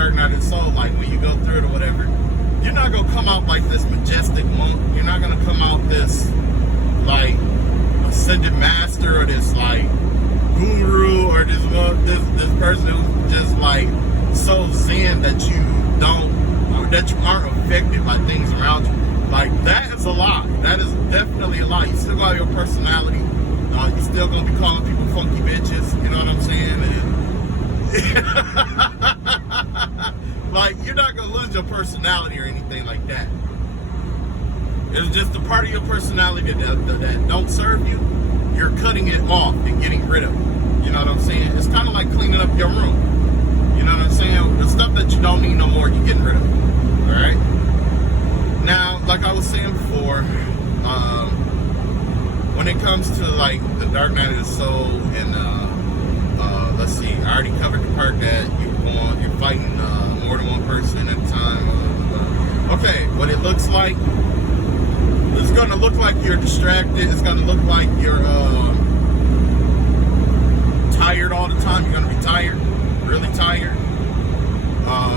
Dark Night of the Soul, like when you go through it or whatever, you're not gonna come out like this majestic monk. You're not gonna come out this like ascended master or this like guru or this person who's just like so zen that you aren't affected by things around you. Like that is a lie. That is definitely a lie. You still got your personality. You still gonna be calling people funky bitches. You know what I'm saying? And like you're not gonna lose your personality or anything like that. It's just a part of your personality that don't serve you. You're cutting it off and getting rid of it. You know what I'm saying? It's kind of like cleaning up your room. You know what I'm saying? The stuff that you don't need no more, you're getting rid of it. All right? Now, like I was saying before, when it comes to like the Dark Night of the Soul and let's see, I already covered the part that you're fighting more than one person at a time. Okay, what it looks like, it's gonna look like you're distracted. It's gonna look like you're tired all the time. You're gonna be tired, really tired.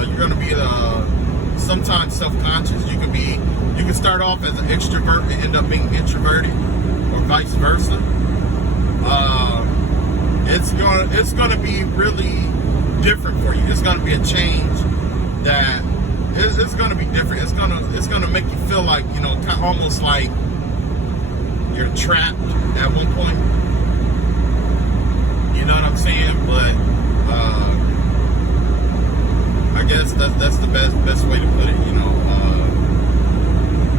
You're gonna be sometimes self-conscious. You can start off as an extrovert and end up being introverted, or vice versa. It's gonna be really different for you. It's gonna be a change that it's gonna be different. It's gonna make you feel like, you know, almost like you're trapped at one point. You know what I'm saying? But I guess that's the best way to put it. You know,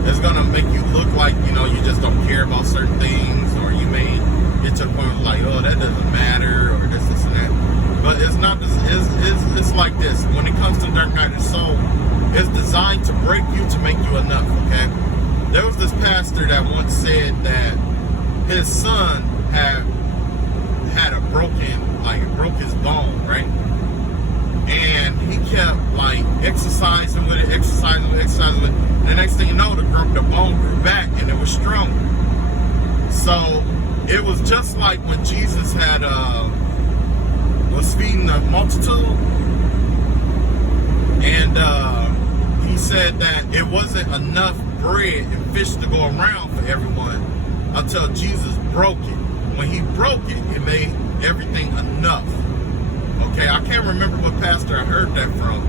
it's gonna make you look like, you know, you just don't care about certain things, or you may get to a point like, oh, that doesn't matter, or this and that. But it's not. It's like this. When it comes to Dark Night of the Soul, it's designed to break you to make you enough. Okay. There was this pastor that once said that his son broke his bone, right? And he kept like exercising with it. And the next thing you know, the bone grew back and it was stronger. So it was just like when Jesus was feeding the multitude, and he said that it wasn't enough bread and fish to go around for everyone until Jesus broke it. When he broke it, it made everything enough. Okay, I can't remember what pastor I heard that from,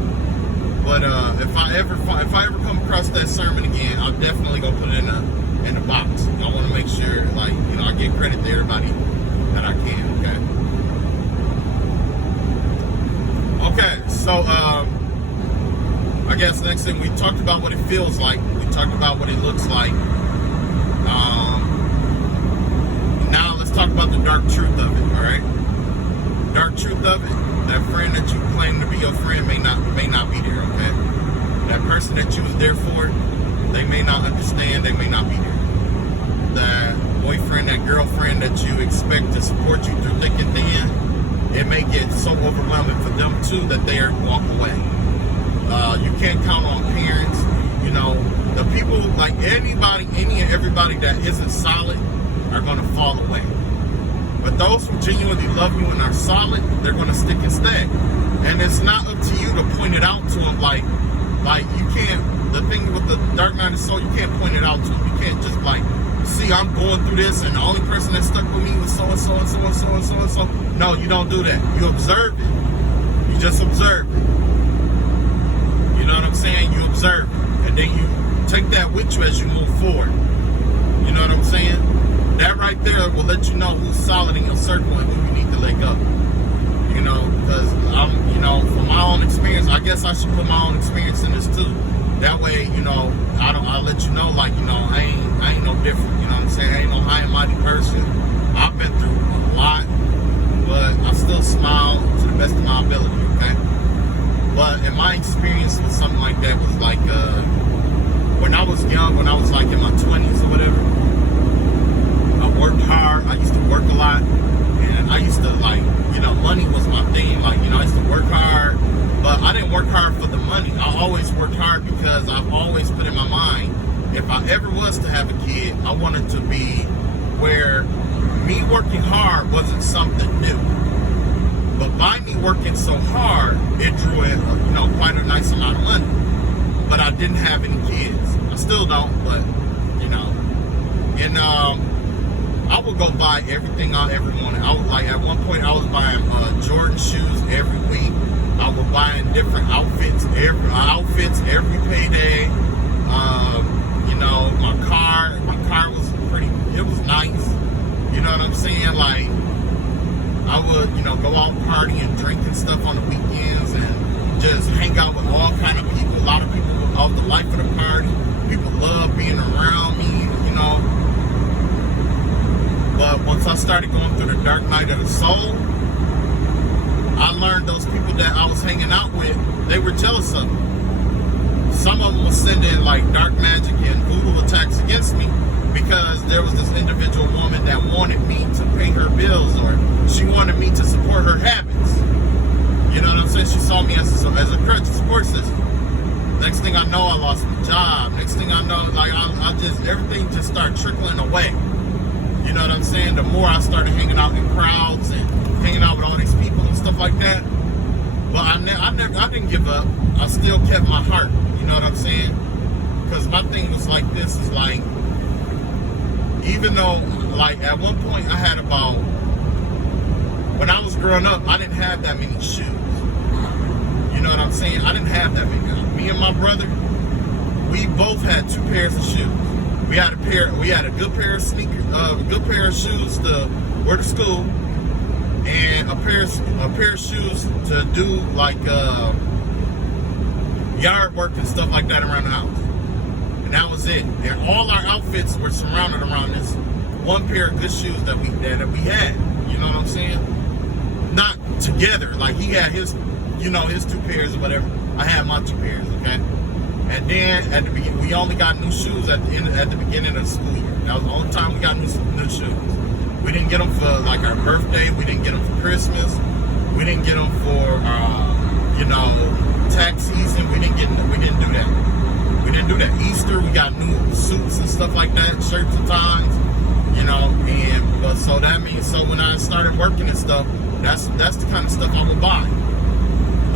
but if I ever come across that sermon again, I'll definitely go put it in the box. I want to make sure, like, you know, I give credit to everybody that I can. Okay, so I guess next thing, we talked about what it feels like. We talked about what it looks like. Now let's talk about the dark truth of it. All right, dark truth of it. That friend that you claim to be your friend may not be there. Okay, that person that you was there for, they may not understand. They may not be there. That boyfriend, that girlfriend that you expect to support you through thick and thin, it may get so overwhelming for them too that they walk away. You can't count on parents. You know, the people, like any and everybody that isn't solid are going to fall away. But those who genuinely love you and are solid, they're going to stick and stay. And it's not up to you to point it out to them. Like you can't. The thing with the Dark Night of the Soul, you can't point it out to them. You can't just like, see, I'm going through this, and the only person that stuck with me was so and so and so and so and so and so. No, you don't do that. You observe it. You just observe it. You know what I'm saying? You observe it, and then you take that with you as you move forward. You know what I'm saying? That right there will let you know who's solid in your circle and who you need to let go. You know, because from my own experience, I guess I should put my own experience in this too. That way, you know, I'll let you know, like, you know, I ain't no different. You know what I'm saying? I ain't no high and mighty person. I've been through a lot, but I still smile to the best of my ability. Okay. But in my experience with something like that was like, when I was young, when I was like in my 20s or whatever, I worked hard. I used to work a lot, and I used to, like, you know, money was my thing. Like, you know, I used to work hard, but I didn't work hard for the money. I always worked hard because I've always put in my mind, if I ever was to have a kid, I wanted to be where me working hard wasn't something new. But by me working so hard, it drew in, quite a nice amount of money. But I didn't have any kids. I still don't, but, And I would go buy everything I ever wanted. I was at one point, I was buying Jordan shoes every week. I was buying different outfits every payday. My car was it was nice. You know what I'm saying? Like, I would, go out party and drink and stuff on the weekends and just hang out with all kind of people. A lot of people were the life of the party. People love being around me, But once I started going through the dark night of the soul, I learned those people that I was hanging out with, they were jealous of me. Some of them were sending like dark magic and voodoo attacks against me because there was this individual woman that wanted me to pay her bills, or she wanted me to support her habits. You know what I'm saying? She saw me as a crutch support system. Next thing I know, I lost my job. Next thing I know, everything just started trickling away. You know what I'm saying? The more I started hanging out in crowds and hanging out with all these people and stuff like that. But I didn't give up. I still kept my heart. You know what I'm saying? Because my thing was like this, is like, even though, like, at one point I had when I was growing up, I didn't have that many shoes. You know what I'm saying? I didn't have that many. Me and my brother, we both had 2 pairs of shoes. We had a good pair of sneakers, a good pair of shoes to wear to school, and a pair of shoes to do like yard work and stuff like that around the house. And that was it. And all our outfits were surrounded around this one pair of good shoes that we had. You know what I'm saying? Not together. Like, he had his 2 pairs or whatever. I had my 2 pairs, okay? And then at the beginning, we only got new shoes at the beginning of the school year. That was the only time we got new shoes. We didn't get them for like our birthday. We didn't get them for Christmas. We didn't get them for tax season. We didn't do that. We didn't do that. Easter, we got new suits and stuff like that, shirts and ties. So that means, when I started working and stuff, that's the kind of stuff I would buy.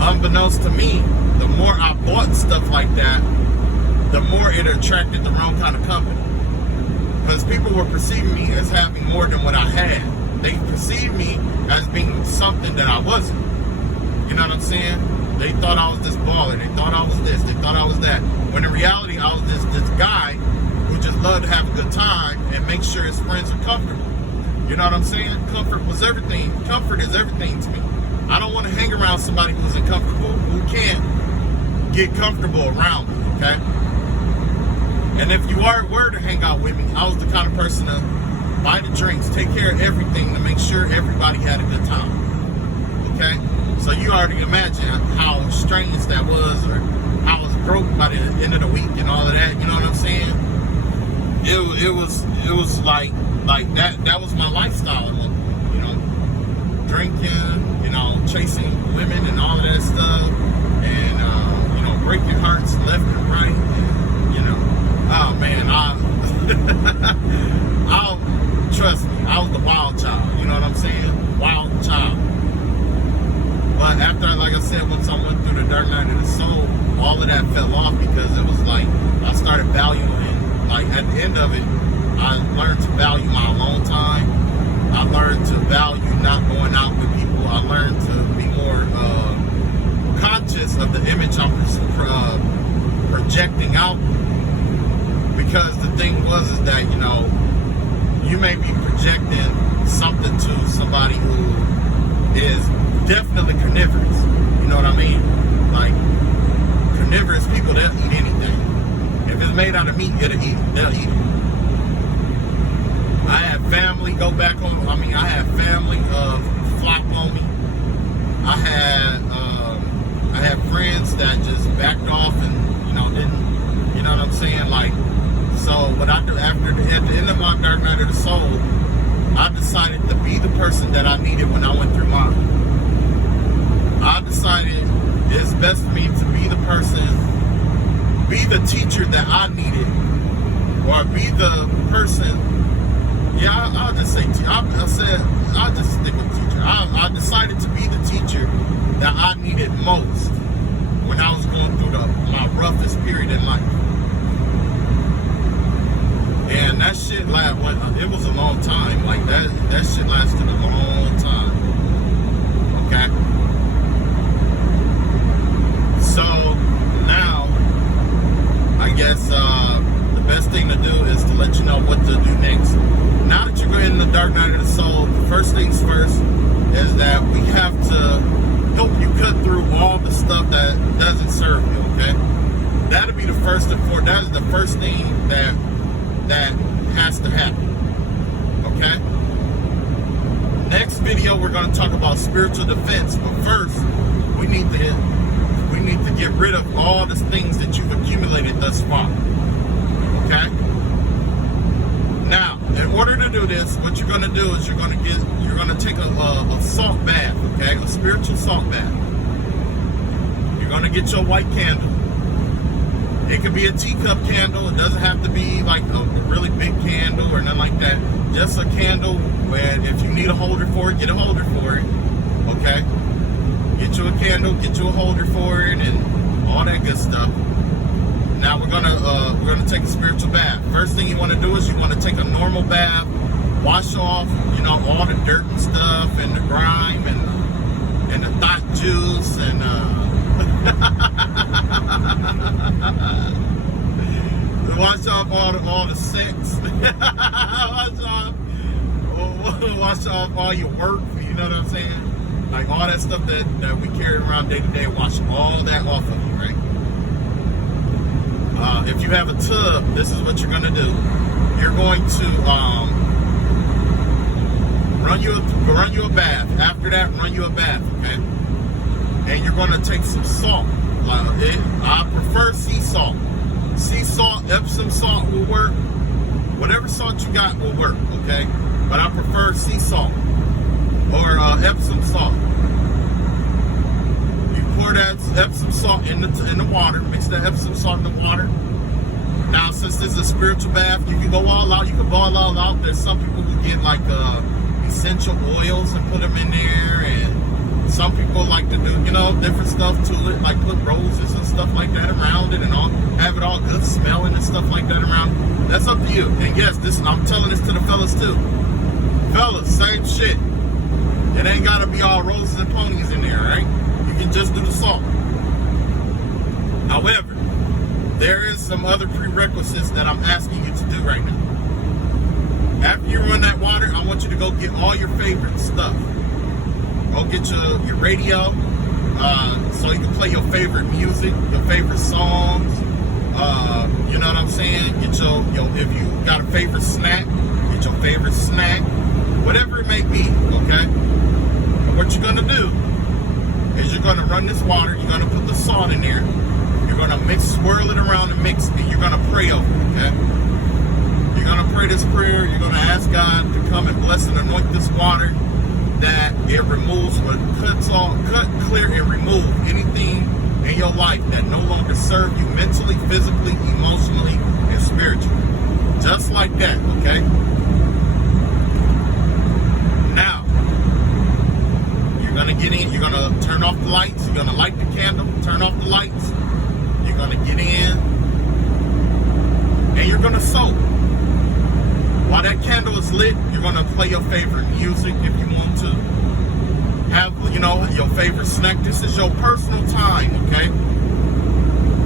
Unbeknownst to me, the more I bought stuff like that, the more it attracted the wrong kind of company. Because people were perceiving me as having more than what I had. They perceived me as being something that I wasn't. You know what I'm saying? They thought I was this baller. They thought I was this. They thought I was that. When in reality, I was this guy who just loved to have a good time and make sure his friends are comfortable. You know what I'm saying? Comfort was everything. Comfort is everything to me. I don't want to hang around somebody who's uncomfortable, who can't get comfortable around me, okay? And if you were to hang out with me, I was the kind of person to buy the drinks, take care of everything to make sure everybody had a good time, okay? So you already imagine how strange that was, or how I was broke by the end of the week and all of that, you know what I'm saying? It was like that was my lifestyle, drinking, chasing women and all of that stuff, and breaking hearts left and right, and oh man, I'll trust me, I was the wild child, you know what I'm saying? Wild child. But after, like I said, once I went through the dark night of the soul, all of that fell off, because it was like I started valuing it. Like, at the end of it, I learned to value my alone time. I learned to value not going out with people. I learned to be more conscious of the image I'm projecting out. Because the thing was is that, you may be projecting something to somebody who is definitely carnivorous. You know what I mean? Like, carnivorous people, they'll eat anything. If it's made out of meat, they'll eat it. I had family go back home. I had family flock on me. I had friends that just backed off and didn't. You know what I'm saying? Like, so what I do at the end of my dark night of the soul, I decided to be the person that I needed when I went through mine. I decided it's best for me to be the person, be the teacher that I needed, or be the person. I'll just say, I'll just stick with teacher. I decided to be the teacher things first is that we have to help you cut through all the stuff that doesn't serve you, okay? That'll be the first and foremost. That is the first thing that has to happen, okay? Next video, we're going to talk about spiritual defense, but first, we need to get rid of all the things that you've accumulated thus far, okay? Now, in order to do this, what you're going to do is you're going to take a salt bath, okay? A spiritual salt bath. You're going to get your white candle. It could be a teacup candle. It doesn't have to be like a really big candle or nothing like that. Just a candle where if you need a holder for it, get a holder for it, okay? Get you a candle, get you a holder for it, and all that good stuff. Now we're gonna take a spiritual bath. First thing you want to do is you want to take a normal bath, wash off, all the dirt and stuff, and the grime, and the thought juice, and wash off all the sex. wash off all your work. You know what I'm saying? Like all that stuff that we carry around day to day. Wash all that off of you, right? If you have a tub, this is what you're going to do. You're going to run you a bath. After that, run you a bath, okay? And you're going to take some salt. I prefer sea salt. Sea salt, Epsom salt will work. Whatever salt you got will work, okay? But I prefer sea salt or Epsom salt. You pour that Epsom salt in the water. Mix the Epsom salt in the water. Now, since this is a spiritual bath, you can go all out. You can ball all out. There's some people who get like essential oils and put them in there, and some people like to do, different stuff to it, like put roses and stuff like that around it, and all have it all good smelling and stuff like that around. That's up to you. And yes, I'm telling this to the fellas too. Fellas, same shit. It ain't gotta be all roses and ponies in there, right? You can just do the salt. However, there is some other prerequisites that I'm asking you to do right now. After you run that water, I want you to go get all your favorite stuff. Go get your radio, so you can play your favorite music, your favorite songs. You know what I'm saying? Get your if you got a favorite snack, get your favorite snack, whatever it may be. Okay. But what you're gonna do is you're gonna run this water. You're gonna put the salt in there. You're gonna swirl it around and mix it. And you're gonna pray over it. Okay. You're gonna pray this prayer. You're gonna ask God to come and bless and anoint this water, that it removes or cut clear and remove anything in your life that no longer serve you mentally, physically, emotionally, and spiritually. Just like that, okay? Now, you're gonna get in, you're gonna turn off the lights, you're gonna light the candle, turn off the lights, you're gonna get in, and you're gonna soak. While that candle is lit, you're gonna play your favorite music if you want to. Have, your favorite snack. This is your personal time, okay?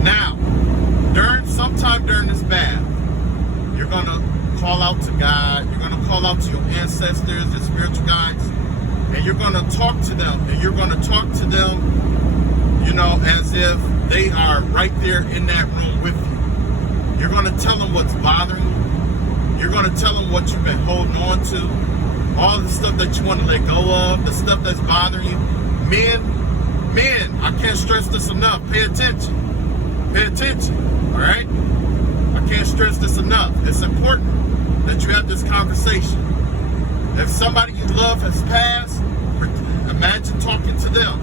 Now, sometime during this bath, you're gonna call out to God, you're gonna call out to your ancestors and spiritual guides, and you're gonna talk to them, and you're gonna talk to them, as if they are right there in that room with you. You're gonna tell them what's bothering you. You're going to tell them what you've been holding on to, all the stuff that you want to let go of, the stuff that's bothering you. Men, I can't stress this enough. Pay attention, all right? I can't stress this enough. It's important that you have this conversation. If somebody you love has passed, imagine talking to them.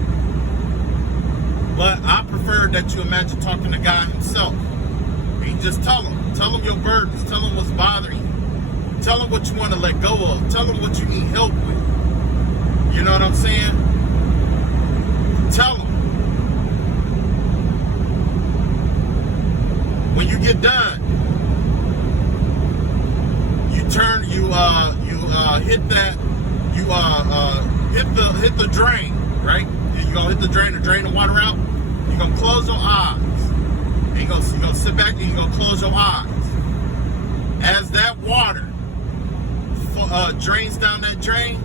But I prefer that you imagine talking to God himself. You just tell him your burdens, tell him what's bothering you. Tell them what you want to let go of. Tell them what you need help with. You know what I'm saying? Tell them. When you get done, you hit the drain, right? You're gonna hit the drain to drain the water out. You're gonna close your eyes. And you're gonna sit back and you're gonna close your eyes. As that water drains down that drain,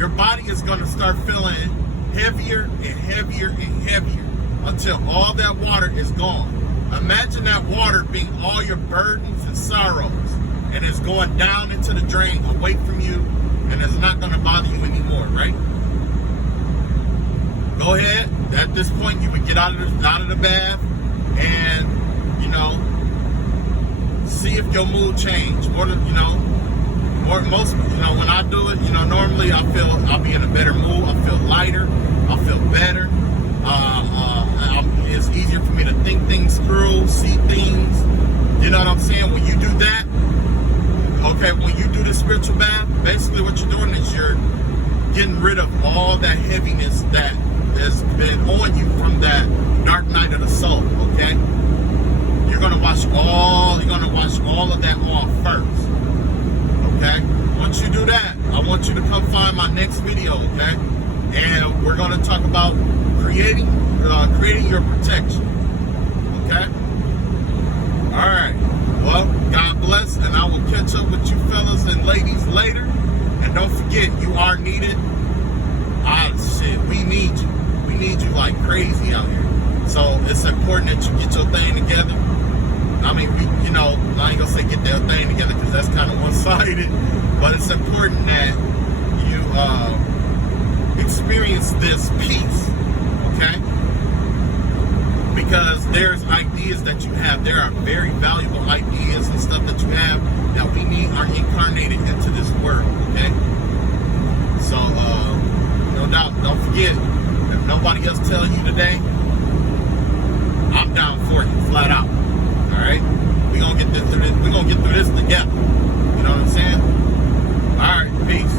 your body is going to start feeling heavier and heavier and heavier until all that water is gone. Imagine that water being all your burdens and sorrows, and it's going down into the drain away from you, and it's not going to bother you anymore, right? Go ahead. At this point, you would get out of the bath and, you know, see if your mood changed. Most, you know, when I do it, you know, normally I'll be in a better mood. I feel lighter. I feel better. It's easier for me to think things through, see things. You know what I'm saying? When you do that, okay, when you do the spiritual bath, basically what you're doing is you're getting rid of all that heaviness that has been on you from that dark night of the soul, okay? You're gonna wash all of that off first, okay? Once you do that, I want you to come find my next video, okay? And we're gonna talk about creating your protection, okay? All right. Well, God bless, and I will catch up with you fellas and ladies later. And don't forget, you are needed. We need you. We need you like crazy out here. So it's important that you get your thing together. I mean, I ain't gonna say get that thing together because that's kind of one-sided, but it's important that you experience this peace, okay? Because there's ideas that you have. There are very valuable ideas and stuff that you have that we need are incarnated into this world, okay? So, no doubt, don't forget, if nobody else tells you today, I'm down for you, flat out. All right? We're gonna get through this together. You know what I'm saying? All right, peace.